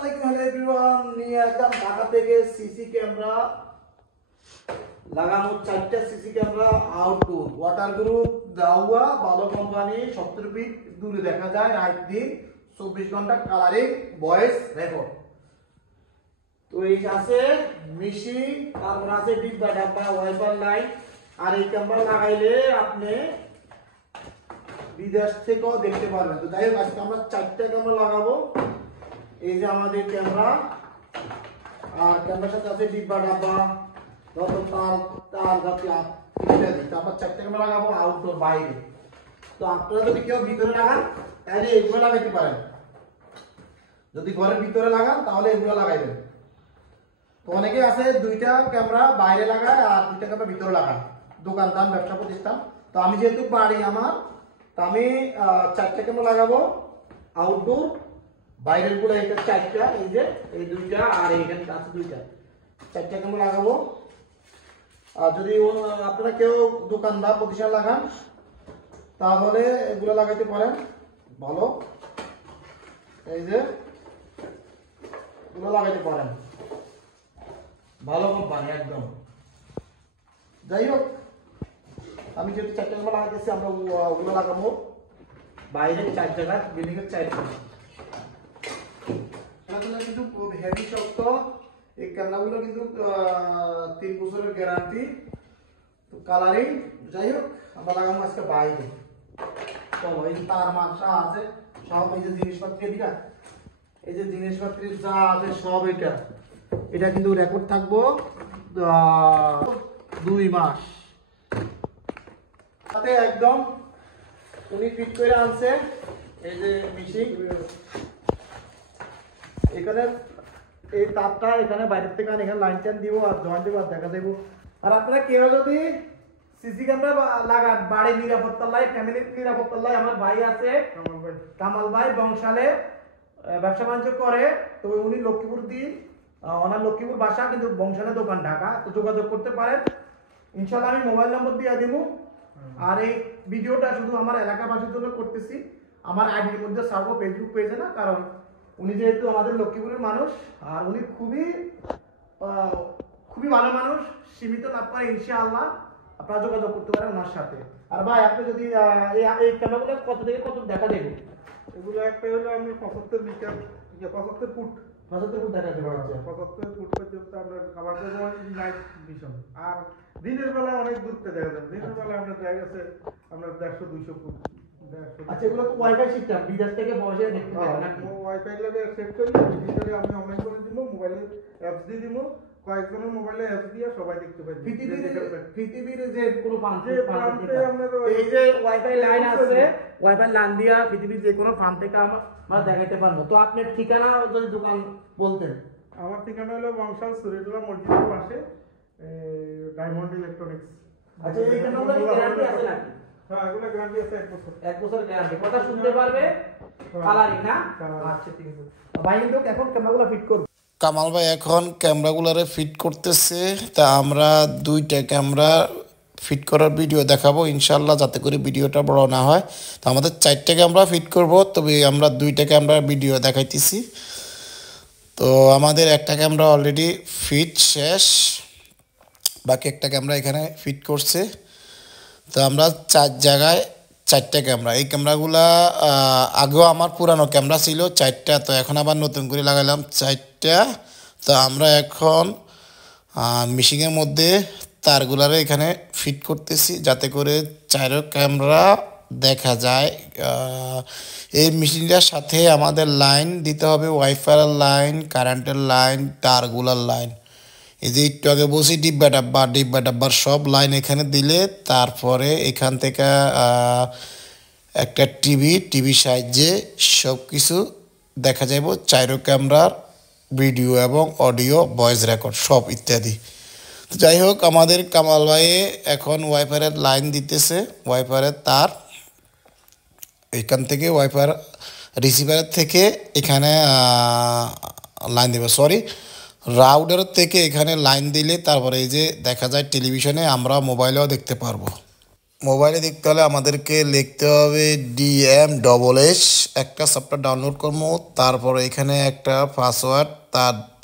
আলাইকুম hello everyone নিয়ে একদম ঢাকা থেকে সিসি ক্যামেরা লাগানো চারটা সিসি ক্যামেরা আউটডোর ওয়াটারপ্রুফ দাওয়া ভালো কোম্পানি 70 ফিট দূরে দেখা যায় রাত দিন 24 ঘন্টা কালারিং ভয়েস রেকর্ড। তো এই আছে মিশি তারপর আছে ডিব্বা ডাব্বা ওয়াইপার লাইট আর এই ক্যামেরা লাগাইলে আপনি বিদেশ থেকেও দেখতে পারবেন। তো যাই হোক আজকে আমরা চারটা ক্যামেরা লাগাবো। এই যে আমাদের ক্যামেরা আর ক্যামেরার সাথে আছে ডিব্বা ডাব্বা যত তার জাতীয় ইত্যাদি। তারপর চারটা ক্যামেরা লাগাবো আউটডোর বাইরে। তো আপনারা যদি কেউ ভিতরে লাগান তাহলে এগুলো লাগাইতে পারেন, যদি ঘরের ভিতরে লাগান তাহলে এগুলো লাগাইবেন। তো অনেকে আছে দুইটা ক্যামেরা বাইরে লাগায় আর দুইটা ক্যামেরা ভিতরে লাগায়, দোকানদার ব্যবসা প্রতিষ্ঠান। তো আমি যেহেতু বাড়ি আমার, তো আমি চারটা ক্যামেরা লাগাবো আউটডোর, বাইরের গুলো এটা চারটা, এই যে এই দুইটা আর এইখানে আছে দুইটা, চারটা ক্যামেরা লাগাবো। আর যদি আপনারা কেউ দোকানদার প্রতিষ্ঠান লাগান তাহলে এগুলো লাগাইতে পারেন ভালো, এই যে এগুলো লাগাইতে পারেন ভালো কোম্পানি একদম। যাই হোক আমি যেহেতু চারটা ক্যামেরা লাগাইতেছি আমরা ওগুলো লাগাবো বাইরে চার জায়গায়, বিল্ডিং এর চার জায়গায়। কিন্তু হেভি শক্ত এই ক্যামেরাগুলো, কিন্তু 3 বছরের গ্যারান্টি, তো কালারিং। যাই হোক আমরা লাগাবো আজকে বাইরে। চলো এই যে তার মাংসা আছে সব, এই যে জিনিসপত্র দিকা, এই যে জিনিসপত্র যা আছে সব এটা কিন্তু রেকর্ড থাকবো 2 মাস। সাথে একদম উনি ফিট করে আনছে এই যে মেশিন, এখানে এই তারটা এখানে বাইরের থেকে আনে, এখানে লাইন টাইন দিব আর জয়েন্ট দিব আর দেখা দেব। আর আপনারা কেউ যদি সিসি ক্যামেরা লাগান বাড়ির নিরাপত্তার লাই, ফ্যামিলির নিরাপত্তার লাই, আমার ভাই আছে কামাল ভাই বংশালে ব্যবসা বাণিজ্য করে, তো উনি লক্ষ্মীপুর দিয়ে, ওনার লক্ষ্মীপুর বাসা কিন্তু বংশালে দোকান ঢাকা। তো যোগাযোগ করতে পারেন ইনশাল্লাহ, আমি মোবাইল নম্বর দিয়ে দিব। আর এই ভিডিওটা শুধু আমার এলাকাবাসীর জন্য করতেছি, আমার আইডির মধ্যে ছাড়বো ফেসবুক পেজে না, কারণ উনি যেহেতু আমাদের লক্ষ্মীপুরের মানুষ আর উনি খুবই ভালো মানুষ, সীমিত লাভ করে ইনশাআল্লাহ আপনারা যোগাযোগ করতে পারেন ওনার সাথে। আর ভাই আপনি যদি এই ক্যামেরাগুলো কত থেকে কত দেখা দেবেন? এগুলো একটা হলো আমি 75 মিটার 75 ফুট 75 ফুট দেখা দেবো। 75 ফুট পর্যন্ত আমরা কভার করবো নাইট ভিশন। আর দিনের বেলা অনেক দূরতে দেখা যাবে, দিনের বেলা আমরা দেখা গেছে আমরা 150-200 ফুট। আচ্ছা এগুলো তো ওয়াইফাই সিস্টেম, বিদেশ থেকে বসে দেখতে পাবেন নাকি? ওয়াইফাই লাগে সেট করি, ভিতরে আমি অনলাইন করে দিব, মোবাইলে অ্যাপস দিয়ে দিব, কয়েকজনের মোবাইলে অ্যাপস দিয়ে সবাই দেখতে পাবে। পৃথিবীর যে কোনো প্রান্তে এই যে ওয়াইফাই লাইন আছে, ওয়াইফাই লাইন দিয়া পৃথিবীর যে কোনো প্রান্ত থেকে আমরা দেখাতে পারবো। তো আপনার ঠিকানা যদি দোকান বলতেন? আমার ঠিকানা হলো বংশাল সুরেটুলা মসজিদের পাশে, ডায়মন্ড ইলেকট্রনিক্স। আচ্ছা এই ক্যামেরাগুলো কি গ্যারান্টি আছে নাকি? হ্যাঁ এগুলো গ্যারান্টি আছে 1 বছর। 1 বছর গ্যারান্টি, কথা শুনতে পারবে কালারিং না? আচ্ছা ঠিক আছে ভাই, কিন্তু এখন ক্যামেরাগুলো ফিট করব। কামাল ভাই এখন ক্যামেরাগুলোরে ফিট করতেছে। তা আমরা 2টা ক্যামেরা ফিট করার ভিডিও দেখাবো ইনশাল্লাহ, যাতে করে ভিডিওটা বড় না হয়। তো আমাদের 4টা ক্যামেরা ফিট করব, তবে আমরা 2টা ক্যামেরার ভিডিও দেখাইতেছি। তো আমাদের একটা ক্যামেরা অলরেডি ফিট শেষ, বাকি একটা ক্যামেরা এখানে ফিট করছে। তো আমরা 4 জায়গায় 4টা ক্যামেরা, এই ক্যামেরাগুলা আগেও আমার পুরানো ক্যামেরা ছিল 4টা, তো এখন আবার নতুন করে লাগাইলাম 4টা। তো আমরা এখন মেশিনের মধ্যে তারগুলারে এখানে ফিট করতেছি, যাতে করে 4 ক্যামেরা দেখা যায়। এই মেশিনটার সাথে আমাদের লাইন দিতে হবে, ওয়াইফাইয়ের লাইন, কারেন্টের লাইন, তারগুলার লাইন। এই যে একটু আগে বলছি ডিব্বা ডাব্বার সব লাইন এখানে দিলে তারপরে এখান থেকে একটা টিভি সাহায্যে সব কিছু দেখা যাব, 4 ক্যামেরার ভিডিও এবং অডিও ভয়েস রেকর্ড সব ইত্যাদি। তো যাই হোক আমাদের কামাল ভাই এখন ওয়াইফাইয়ের লাইন দিতেছে, ওয়াইফাইয়ের তার এখান থেকে ওয়াইফাই রিসিভারের থেকে এখানে লাইন দেবে, রাউটার থেকে এখানে লাইন দিলে তারপরে এই যে দেখা যায় টেলিভিশনে, আমরা মোবাইলেও দেখতে পারবো। মোবাইলে দেখতে হলে আমাদেরকে লিখতে হবে DMSS, একটা সফটওয়্যার ডাউনলোড করবো, তারপরে এখানে একটা পাসওয়ার্ড,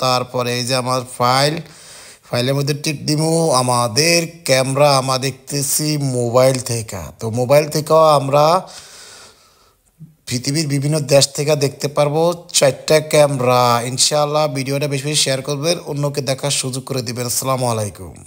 তারপরে এই যে আমার ফাইলের মধ্যে টিক দিব। আমাদের ক্যামেরা আমরা দেখতেছি মোবাইল থেকে, তো মোবাইল থেকেও আমরা পৃথিবীর বিভিন্ন দেশ থেকে দেখতে পারবো 4টা ক্যামেরা। ইনশাআল্লাহ ভিডিওটা বেশি বেশি শেয়ার করবেন, অন্যকে দেখার সুযোগ করে দিবেন। আসসালামু আলাইকুম।